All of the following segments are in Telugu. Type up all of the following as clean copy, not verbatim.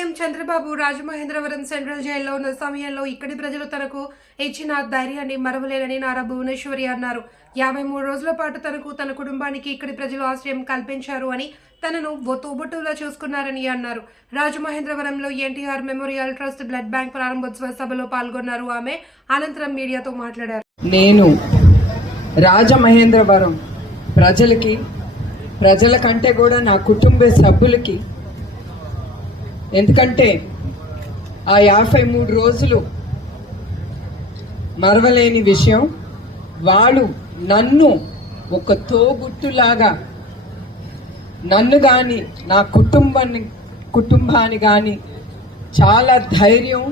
సీఎం చంద్రబాబు రాజమహేంద్రవరం సెంట్రల్ జైల్లో ఉన్న సమయంలో ఇక్కడి ప్రజలు తనకు ఇచ్చిన ధైర్యాన్ని మరవలేనని నారా భువనేశ్వరి అన్నారు. 53 రోజుల పాటు తన కుటుంబానికి ఇక్కడి ప్రజలు ఆశ్రయం కల్పించారు అని, తనను తోబుట్టులా చూసుకున్నారని అన్నారు. రాజమహేంద్రవరంలో NTR memorial trust blood bank ప్రారంభోత్సవ సభలో పాల్గొన్నారు ఆమె. అనంతరం మీడియాతో మాట్లాడారు. నేను రాజమహేంద్రవరం ప్రజల కంటే కూడా నా కుటుంబ సభ్యులకి, ఎందుకంటే ఆ 53 రోజులు మరవలేని విషయం. వాళ్ళు నన్ను ఒక తోబుట్టులాగా, నన్ను కానీ నా కుటుంబాన్ని కానీ చాలా ధైర్యం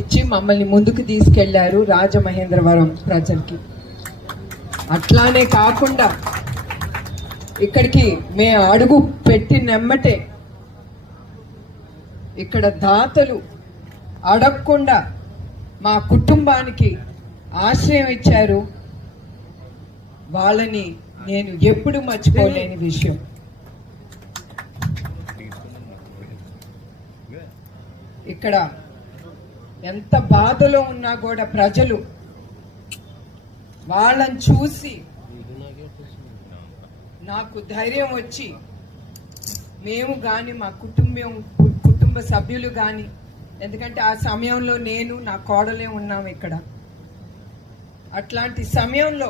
ఇచ్చి మమ్మల్ని ముందుకు తీసుకెళ్లారు రాజమహేంద్రవరం ప్రజలకి. అట్లానే కాకుండా ఇక్కడికి మేము అడుగు పెట్టినెమ్మటే ఇక్కడ దాతలు అడగకుండా మా కుటుంబానికి ఆశ్రయం ఇచ్చారు. వాళ్ళని నేను ఎప్పుడు మర్చిపోలేని విషయం. ఇక్కడ ఎంత బాధలో ఉన్నా కూడా ప్రజలు వాళ్ళని చూసి నాకు ధైర్యం వచ్చి, మేము కానీ మా కుటుంబ సభ్యులు కానీ, ఎందుకంటే ఆ సమయంలో నేను నా కోడలే ఉన్నాం ఇక్కడ. అట్లాంటి సమయంలో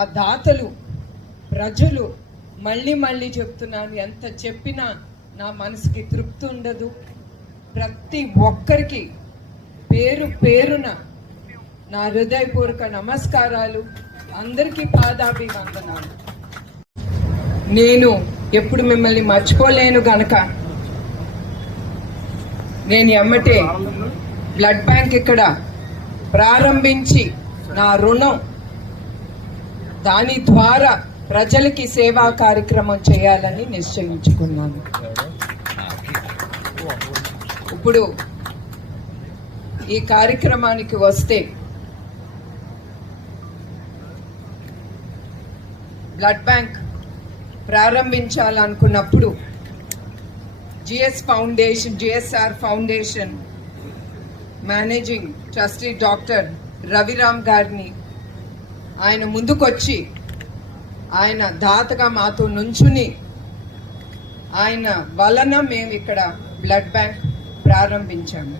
ఆ దాతలు ప్రజలు మళ్ళీ చెప్తున్నాను, ఎంత చెప్పినా నా మనసుకి తృప్తి ఉండదు. ప్రతి ఒక్కరికి పేరున నా హృదయపూర్వక నమస్కారాలు, అందరికీ పాదాభివందనాలు. నేను ఎప్పుడు మిమ్మల్ని మర్చిపోలేను గనక నేను ఎమ్మటే బ్లడ్ బ్యాంక్ ఇక్కడ ప్రారంభించి నా రుణం, దాని ద్వారా ప్రజలకి సేవా కార్యక్రమం చేయాలని నిశ్చయించుకున్నాను. ఇప్పుడు ఈ కార్యక్రమానికి వస్తే, బ్లడ్ బ్యాంక్ ప్రారంభించాలనుకున్నప్పుడు GSR foundation managing trustee doctor Raviram గారిని ఆయన ముందుకొచ్చి, ఆయన దాతగా మాతో నుంచుని, ఆయన వలన మేము ఇక్కడ బ్లడ్ బ్యాంక్ ప్రారంభించాము.